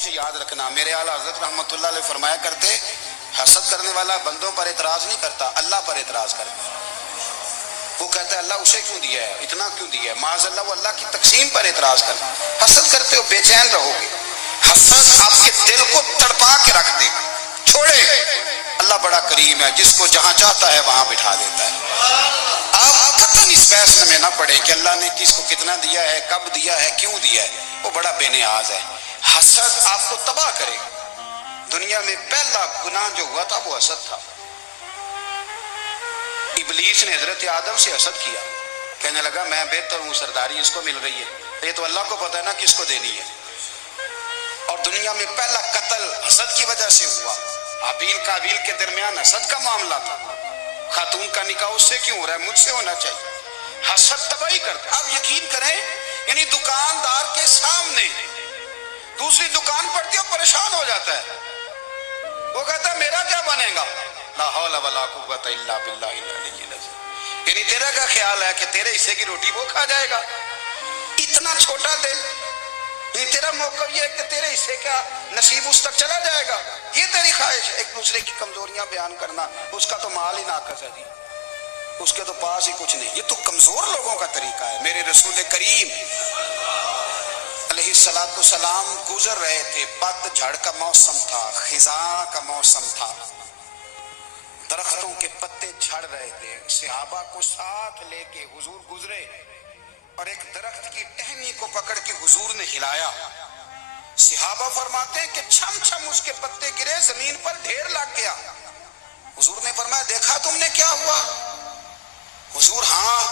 اسے یاد رکھنا، میرے اعلیٰ حضرت رحمۃ اللہ علیہ فرمایا کرتے حسد کرنے والا بندوں پر اعتراض نہیں کرتا، اللہ پر اعتراض کرتا ہے۔ وہ کہتا ہے اللہ اسے کیوں دیا ہے، اتنا کیوں دیا ہے، معاذ اللہ وہ اللہ کی تقسیم پر اعتراض کرتا ہے۔ حسد کرتے ہو بے چین رہو گے، حسد آپ کے دل کو تڑپا کے رکھ دے گا۔ چھوڑے، اللہ بڑا کریم ہے، جس کو جہاں چاہتا ہے وہاں بٹھا دیتا ہے۔ آپ قطعاً اس بحث میں نہ پڑے کہ اللہ نے کس کو کتنا دیا ہے، کب دیا ہے، کیوں دیا ہے، وہ بڑا بے نیاز ہے۔ حسد آپ کو تباہ کرے گا۔ دنیا میں پہلا گناہ جو ہوا تھا وہ حسد تھا۔ ابلیس نے حضرت آدم سے حسد کیا، کہنے لگا میں بہتر ہوں، سرداری اس کو مل رہی ہے، یہ تو اللہ کو پتہ ہے نا کس کو دینی ہے۔ اور دنیا میں پہلا قتل حسد کی وجہ سے ہوا۔ حابیل قابیل کے درمیان حسد کا معاملہ تھا، خاتون کا نکاح اس سے کیوں ہو رہا ہے، مجھ سے ہونا چاہیے۔ حسد تباہی کرتا۔ آپ یقین کریں، یعنی دکاندار کے سامنے دوسری دکان پڑتی ہے، پریشان ہو جاتا ہے، وہ کہتا ہے میرا کیا بنے گا، لا حول ولا قوت الا باللہ العلی العظیم۔ یعنی تیرا کیا خیال ہے کہ تیرے حصے کی روٹی وہ کھا جائے گا، اتنا چھوٹا دل، یعنی تیرا موقف یہ ہے کہ تیرے حصے کا نصیب اس تک چلا جائے گا، یہ تیری خواہش ہے۔ ایک دوسرے کی کمزوریاں بیان کرنا، اس کا تو مال ہی ناقص ہے جی، اس کے تو پاس ہی کچھ نہیں، یہ تو کمزور لوگوں کا طریقہ ہے۔ میرے رسول کریم علیہ الصلوۃ والسلام گزر رہے تھے، پت جھڑ کا موسم تھا، خزاں کا موسم تھا، درختوں کے پتے جھڑ رہے تھے، صحابہ کو ساتھ لے کے حضور گزرے اور ایک درخت کی ٹہنی کو پکڑ کے حضور نے ہلایا۔ صحابہ فرماتے ہیں کہ چھم چھم اس کے پتے گرے، زمین پر ڈھیر لگ گیا۔ حضور نے فرمایا دیکھا تم نے کیا ہوا؟ حضور ہاں۔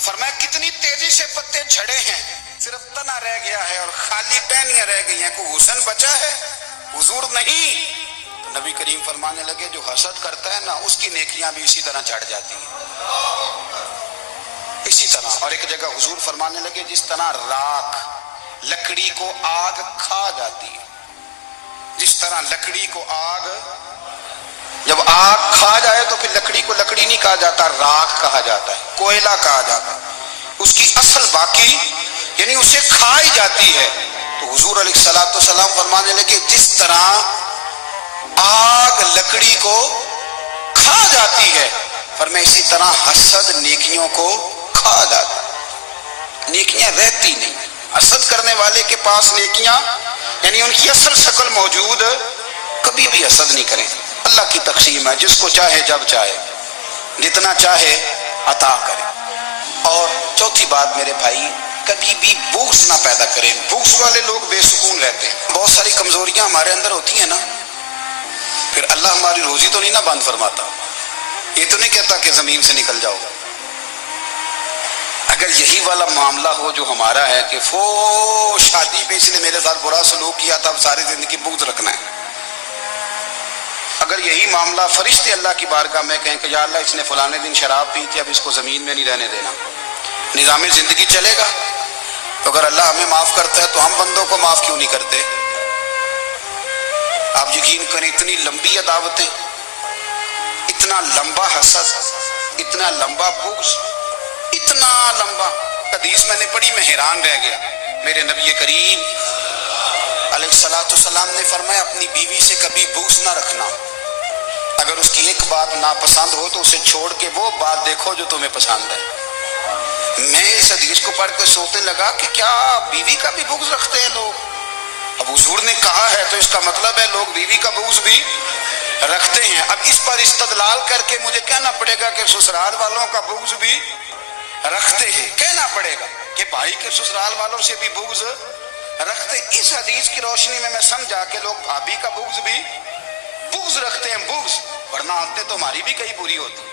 فرمایا کتنی تیزی سے پتے جھڑے ہیں، صرف تنا رہ گیا ہے اور خالی ٹہنیاں رہ گئی ہیں، کوئی حسن بچا ہے؟ حضور نہیں۔ تو نبی کریم فرمانے لگے جو حسد کرتا ہے نا، اس کی نیکیاں بھی اسی طرح جھڑ جاتی ہیں، اسی طرح۔ اور ایک جگہ حضور فرمانے لگے جس طرح راکھ لکڑی کو آگ کھا جاتی ہے، جس طرح لکڑی کو آگ، جب آگ کھا جائے تو پھر لکڑی کو لکڑی نہیں کہا جاتا، راکھ کہا جاتا ہے، کوئلہ کہا جاتا ہے، اس کی اصل باقی یعنی اسے کھائی جاتی ہے۔ تو حضور علیہ الصلوۃ والسلام فرمانے لگے جس طرح آگ لکڑی کو کھا جاتی ہے، فرمایا اسی طرح حسد نیکیوں کو کھا جاتا ہے، نیکیاں رہتی نہیں۔ حسد کرنے والے کے پاس نیکیاں یعنی ان کی اصل شکل موجود، کبھی بھی حسد نہیں کریں۔ اللہ کی تقسیم ہے، جس کو چاہے جب چاہے جتنا چاہے عطا کرے۔ اور چوتھی بات میرے بھائی، کبھی بھی بغض نہ پیدا کریں۔ بغض والے لوگ بے سکون رہتے ہیں۔ بہت ساری کمزوریاں ہمارے اندر ہوتی ہیں نا، پھر اللہ ہماری روزی تو نہیں نہ بند فرماتا، یہ تو نہیں کہتا کہ زمین سے نکل جاؤ۔ اگر یہی والا معاملہ ہو جو ہمارا ہے کہ شادی پہ اس نے میرے ساتھ برا سلوک کیا تھا، اب ساری زندگی بغض رکھنا ہے، اگر یہی معاملہ فرشتے اللہ کی بارگاہ میں کہیں کہ یا اللہ اس نے فلانے دن شراب پی تھی، اب اس کو زمین میں نہیں رہنے دینا، نظام زندگی چلے گا؟ تو اگر اللہ ہمیں معاف کرتا ہے تو ہم بندوں کو معاف کیوں نہیں کرتے؟ آپ یقین کریں اتنی لمبی عداوتیں، اتنا لمبا حسد، اتنا لمبا بغض، اتنا لمبا حدیث میں نے پڑھی، میں حیران رہ گیا۔ میرے نبی کریم علیہ الصلوۃ والسلام نے فرمایا اپنی بیوی سے کبھی بغض نہ رکھنا، اگر اس کی ایک بات ناپسند ہو تو اسے چھوڑ کے وہ بات دیکھو جو تمہیں پسند ہے۔ میں اس حدیث کو پڑھ کے سوچنے لگا کہ کیا بیوی کا بھی بغض رکھتے ہیں لوگ؟ اب حضور نے کہا ہے تو اس کا مطلب ہے لوگ بیوی کا بغض بھی رکھتے ہیں۔ اب اس پر استدلال کر کے مجھے کہنا پڑے گا کہ سسرال والوں کا بغض بھی رکھتے ہیں، کہنا پڑے گا کہ بھائی کے سسرال والوں سے بھی بغض رکھتے۔ اس حدیث کی روشنی میں سمجھا کہ لوگ بھابھی کا بغض بھی بغض رکھتے ہیں، بغض، ورنہ عادتیں تو ہماری بھی کئی بری ہوتی ہیں۔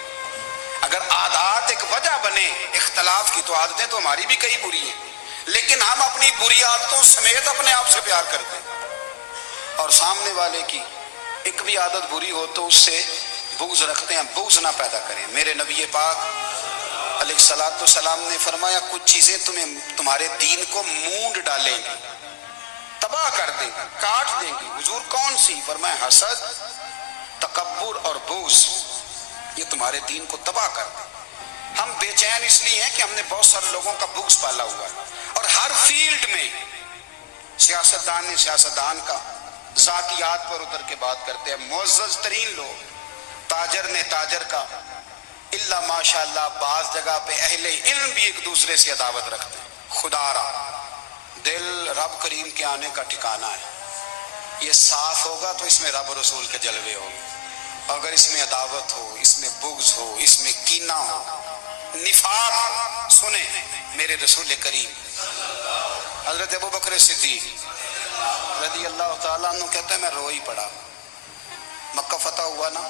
اگر عادات ایک وجہ بنے اختلاف کی تو عادتیں تو ہماری بھی کئی بری ہیں، لیکن ہم اپنی بری عادتوں سمیت اپنے آپ سے پیار کرتے ہیں، اور سامنے والے کی ایک بھی عادت بری ہو تو اس سے بغض رکھتے ہیں۔ بغض نہ پیدا کریں۔ میرے نبی پاک علیہ الصلوۃ والسلام نے فرمایا کچھ چیزیں تمہارے دین کو مونڈ ڈالیں گی، تباہ کر دیں گی، کاٹ دیں گی۔ حضور کون سی؟ فرمایا حسد، تکبر اور بغض، یہ تمہارے دین کو تباہ کر دیں۔ ہم بے چین اس لیے ہیں کہ ہم نے بہت سارے لوگوں کا بغض پالا ہوا ہے، اور ہر فیلڈ میں سیاستدان نے سیاستدان کا ذاتیات پر اتر کے بات کرتے ہیں، معزز ترین لوگ، تاجر نے تاجر کا، اللہ ماشاء اللہ بعض جگہ پہ اہل علم بھی ایک دوسرے سے عداوت رکھتے ہیں۔ خدا را دل رب کریم کے آنے کا ٹھکانہ ہے، یہ صاف ہوگا تو اس میں رب رسول کے جلوے ہوں، اگر اس میں عداوت ہو، اس میں بغض ہو، اس میں کینہ ہو، نفاق، سنیں میرے رسول کریم حضرت ابوبکر صدیق رضی اللہ تعالیٰ عنہ کہتے ہیں میں رو ہی پڑا۔ مکہ فتح ہوا نا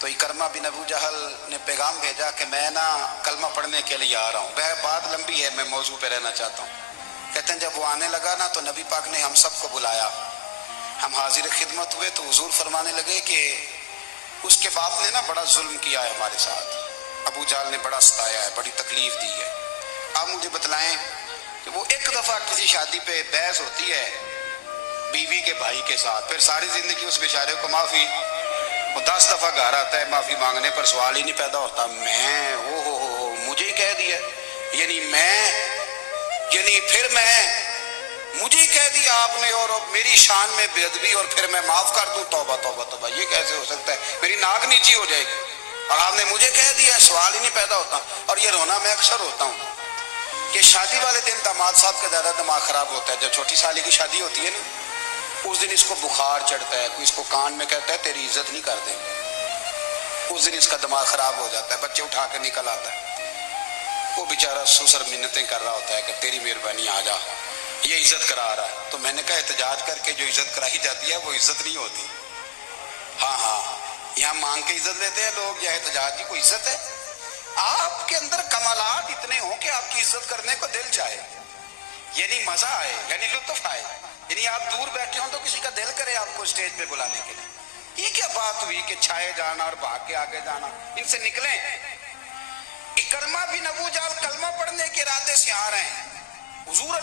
تو اکرمہ بن ابو جہل نے پیغام بھیجا کہ میں نا کلمہ پڑھنے کے لیے آ رہا ہوں، بات لمبی ہے، میں موضوع پہ رہنا چاہتا ہوں۔ کہتے ہیں جب وہ آنے لگا نا تو نبی پاک نے ہم سب کو بلایا، ہم حاضر خدمت ہوئے تو حضور فرمانے لگے کہ اس کے باپ نے نا بڑا ظلم کیا ہے ہمارے ساتھ، ابو جہل نے بڑا ستایا ہے، بڑی تکلیف دی ہے، آپ مجھے بتلائیں کہ وہ ایک دفعہ کسی شادی پہ بحث ہوتی ہے بیوی کے بھائی کے ساتھ، پھر ساری زندگی اس بیچارے کو معافی، وہ 10 دفعہ گھر آتا ہے معافی مانگنے پر سوال ہی نہیں پیدا ہوتا، میں ہو مجھے ہی کہہ دیا، یعنی پھر مجھے ہی کہہ دیا آپ نے اور میری شان میں بے ادبی اور پھر میں معاف کر دوں، توبہ توبہ توبہ، یہ کیسے ہو سکتا ہے، میری ناک نیچی ہو جائے گی اور آپ نے مجھے کہہ دیا، سوال ہی نہیں پیدا ہوتا۔ اور یہ رونا میں اکثر ہوتا ہوں کہ شادی والے دن داماد صاحب کا زیادہ دماغ خراب ہوتا ہے، جب چھوٹی سالی کی شادی ہوتی ہے نا اس دن اس کو بخار چڑھتا ہے، کوئی اس کو کان میں کہتا ہے تیری عزت نہیں کر دیں گے، اس دن اس کا دماغ خراب ہو جاتا ہے، بچے اٹھا کے نکل آتا ہے، وہ بیچارہ سسر منتیں کر رہا ہوتا ہے کہ تیری مہربانی آ جا، یہ عزت کرا رہا ہے۔ تو میں نے کہا احتجاج کر کے جو عزت کرائی جاتی ہے وہ عزت نہیں ہوتی۔ ہاں یہاں مانگ کے عزت لیتے ہیں لوگ، یا احتجاج کی کوئی عزت ہے؟ آپ کے اندر کمالات اتنے ہوں کہ آپ کی عزت کرنے کو دل چاہے، یعنی مزہ آئے، یعنی لطف آئے، یعنی آپ دور بیٹھے ہوں تو کسی کا دل کرے آپ کو اسٹیج پہ بلانے کے لیے۔ یہ کیا بات ہوئی کہ چھائے جانا اور بھاگ کے آگے جانا، ان سے نکلیں۔ اکرمہ بن ابو جہل کلمہ پڑھنے کے ارادے سے آ رہے ہیں، حضور